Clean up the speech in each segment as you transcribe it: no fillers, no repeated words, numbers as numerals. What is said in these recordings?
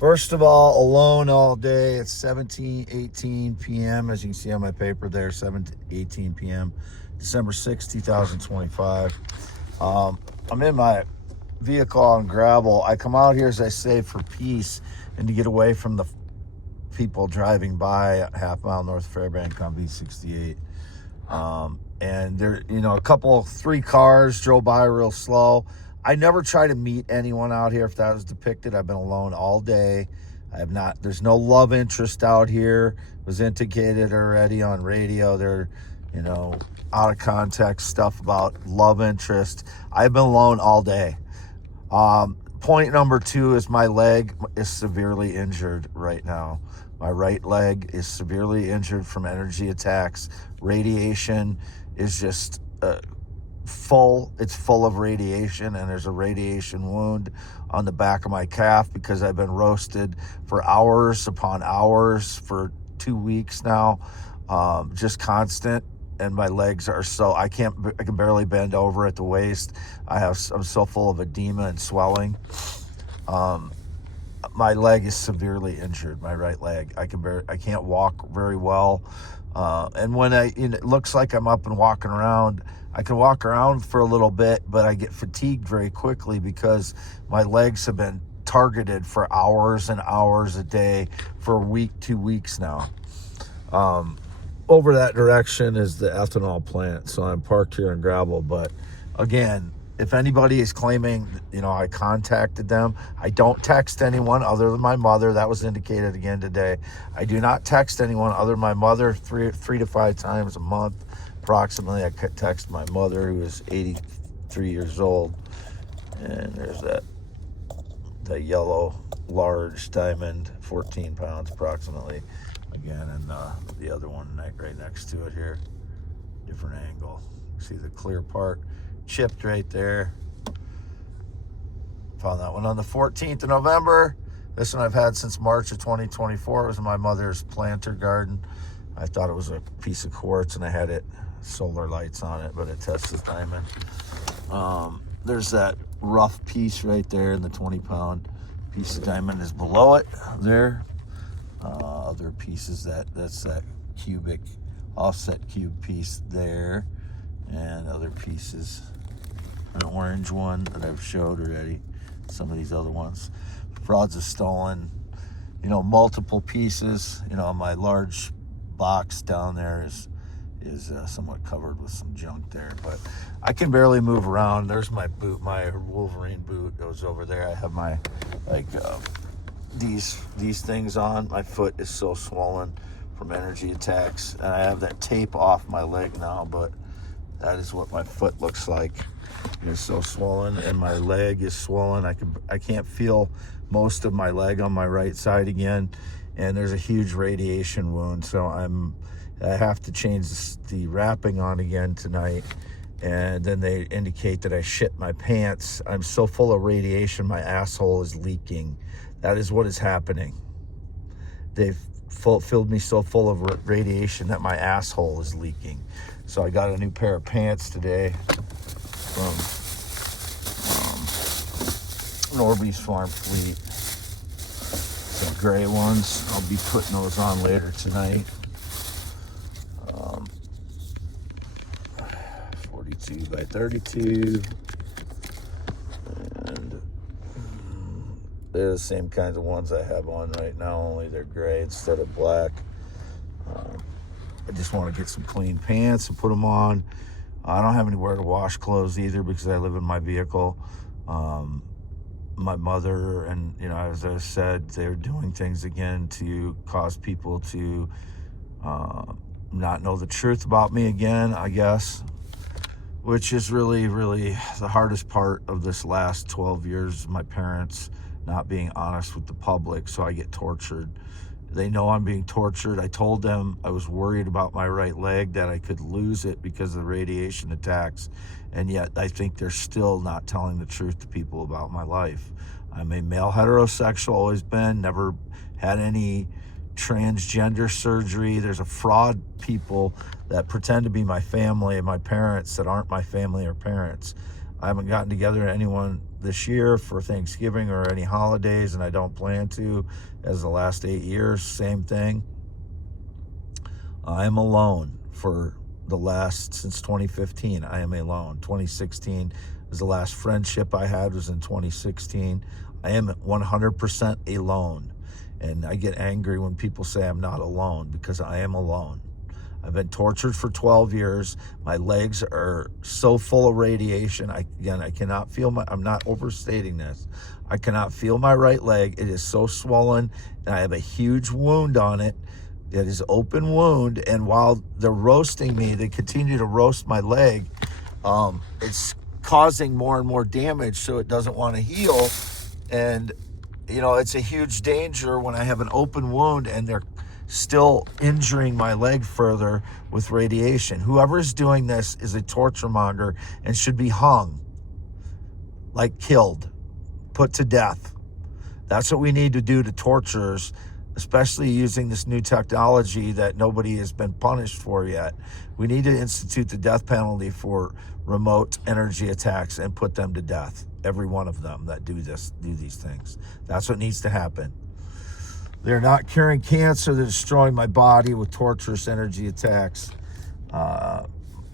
First of all, alone all day. It's 17:18 p.m. As you can see on my paper there, 7:18 p.m. December 6, 2025. I'm in my vehicle on gravel. I come out here, as I say, for peace and to get away from the people driving by a half mile north of Fairbank on V68. And there, three cars drove by real slow. I never try to meet anyone out here if that was depicted. I've been alone all day. There's no love interest out here. It was indicated already on radio. They're, out of context stuff about love interest. I've been alone all day. Point number 2 is my leg is severely injured right now. My right leg is severely injured from energy attacks. Radiation is just full. It's full of radiation, and there's a radiation wound on the back of my calf because I've been roasted for hours upon hours for 2 weeks now, just constant. And my legs are I can barely bend over at the waist. I'm so full of edema and swelling. My leg is severely injured. My right leg. I can't walk very well. And when it looks like I'm up and walking around, I can walk around for a little bit, but I get fatigued very quickly because my legs have been targeted for hours and hours a day for a week, 2 weeks now. Over that direction is the ethanol plant, so I'm parked here in gravel. But again, if anybody is claiming, I contacted them, I don't text anyone other than my mother. That was indicated again today. I do not text anyone other than my mother 3 to 5 times a month, approximately. I text my mother, who is 83 years old. And there's that yellow large diamond, 14 pounds approximately. Again, and the other one right next to it here, different angle. See the clear part chipped right there. Found that one on the 14th of November. This one I've had since March of 2024. It was in my mother's planter garden. I thought it was a piece of quartz, and I had solar lights on it, but it tests as diamond. There's that rough piece right there, and the 20-pound piece of diamond is below it there. Other pieces, that's that cubic offset cube piece there, and other pieces, an orange one that I've showed already, some of these other ones. Frauds have stolen, multiple pieces. My large box down there is somewhat covered with some junk there, but I can barely move around. There's my boot, my Wolverine boot goes over there. I have my these things on. My foot is so swollen from energy attacks, and I have that tape off my leg now, but that is what my foot looks like. It's so swollen, and my leg is swollen. I can't feel most of my leg on my right side again, and there's a huge radiation wound, so I have to change the wrapping on again tonight. And then they indicate that I shit my pants. I'm so full of radiation, my asshole is leaking. That is what is happening. They've filled me so full of radiation that my asshole is leaking. So I got a new pair of pants today from Norby's Farm Fleet. Some gray ones. I'll be putting those on later tonight. 42 by 32. And they're the same kinds of ones I have on right now, only they're gray instead of black. I just want to get some clean pants and put them on. I don't have anywhere to wash clothes either because I live in my vehicle. My mother and, as I said, they're doing things again to cause people to not know the truth about me again, I guess, which is really, really the hardest part of this last 12 years. My parents not being honest with the public, so I get tortured. They know I'm being tortured. I told them I was worried about my right leg, that I could lose it because of the radiation attacks, and yet I think they're still not telling the truth to people about my life. I'm a male heterosexual, always been, never had any transgender surgery. There's a fraud people that pretend to be my family and my parents that aren't my family or parents. I haven't gotten together with anyone this year for Thanksgiving or any holidays, and I don't plan to, as the last 8 years, same thing. I am alone for since 2015. I am alone. 2016 is the last friendship I had, was in 2016. I am 100% alone. And I get angry when people say I'm not alone, because I am alone. I've been tortured for 12 years. My legs are so full of radiation. I cannot feel I'm not overstating this. I cannot feel my right leg. It is so swollen, and I have a huge wound on it. It is open wound, and while they're roasting me, they continue to roast my leg. It's causing more and more damage, so it doesn't want to heal. And, you know, it's a huge danger when I have an open wound and they're still injuring my leg further with radiation. Whoever's doing this is a torture monger and should be hung, like killed, put to death. That's what we need to do to torturers, especially using this new technology that nobody has been punished for yet. We need to institute the death penalty for remote energy attacks and put them to death. Every one of them that do these things. That's what needs to happen. They're not curing cancer. They're destroying my body with torturous energy attacks.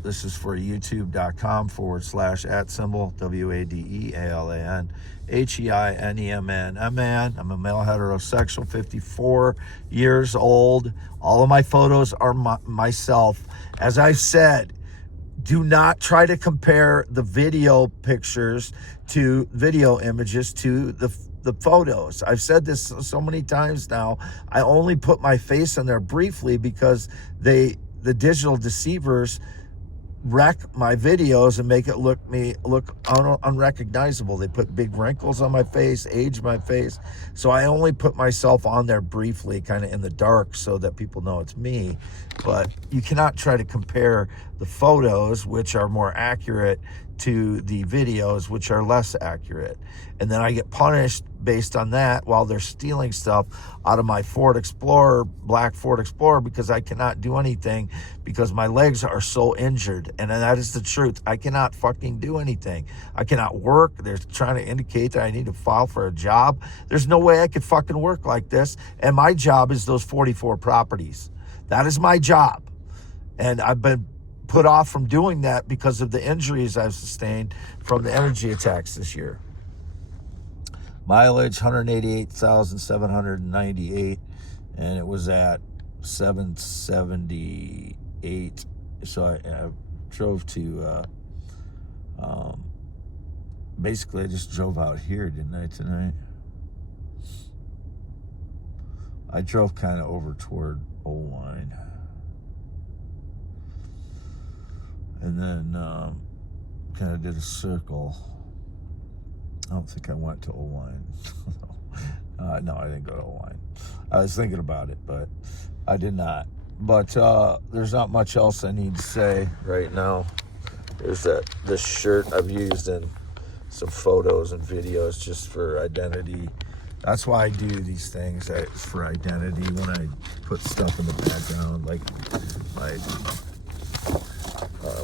This is for youtube.com/@symbol WADEALANHEINEMN. I'm a male heterosexual, 54 years old. All of my photos are myself. As I've said, do not try to compare the video pictures to video images to the photos. I've said this so many times now. I only put my face on there briefly because the digital deceivers wreck my videos and make it look unrecognizable. They put big wrinkles on my face, age my face. So I only put myself on there briefly, kind of in the dark, so that people know it's me. But you cannot try to compare the photos, which are more accurate, to the videos, which are less accurate. And then I get punished based on that while they're stealing stuff out of my Ford Explorer, black Ford Explorer, because I cannot do anything because my legs are so injured. And that is the truth. I cannot fucking do anything. I cannot work. They're trying to indicate that I need to file for a job. There's no way I could fucking work like this. And my job is those 44 properties. That is my job. And I've been put off from doing that because of the injuries I've sustained from the energy attacks this year. Mileage 188,798, and it was at 778. So I drove to basically I just drove out here, didn't I, tonight? I drove kind of over toward Old Line. And then kind of did a circle. I don't think I went to Old Line. No, I didn't go to Old Line. I was thinking about it, but I did not. But there's not much else I need to say right now. There's this shirt I've used in some photos and videos just for identity. That's why I do these things. It's for identity. When I put stuff in the background, like my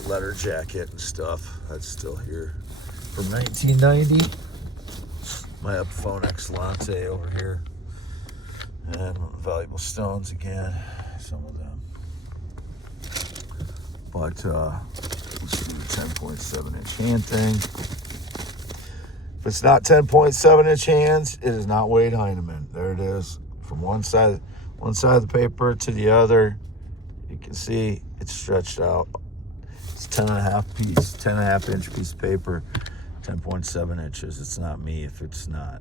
letter jacket and stuff, that's still here from 1990. My Epiphone X Latte over here, and valuable stones again, some of them. But let's do the 10.7 inch hand thing. If it's not 10.7 inch hands, it is not Wade Heinemann. There it is, from one side of the paper to the other. You can see it's stretched out. 10.5 inch piece of paper, 10.7 inches. It's not me if it's not.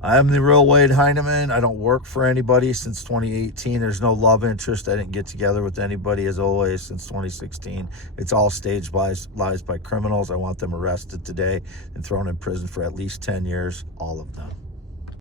I'm the real Wade Heinemann. I don't work for anybody since 2018. There's no love interest. I didn't get together with anybody, as always, since 2016. It's all staged lies by criminals. I want them arrested today and thrown in prison for at least 10 years, all of them.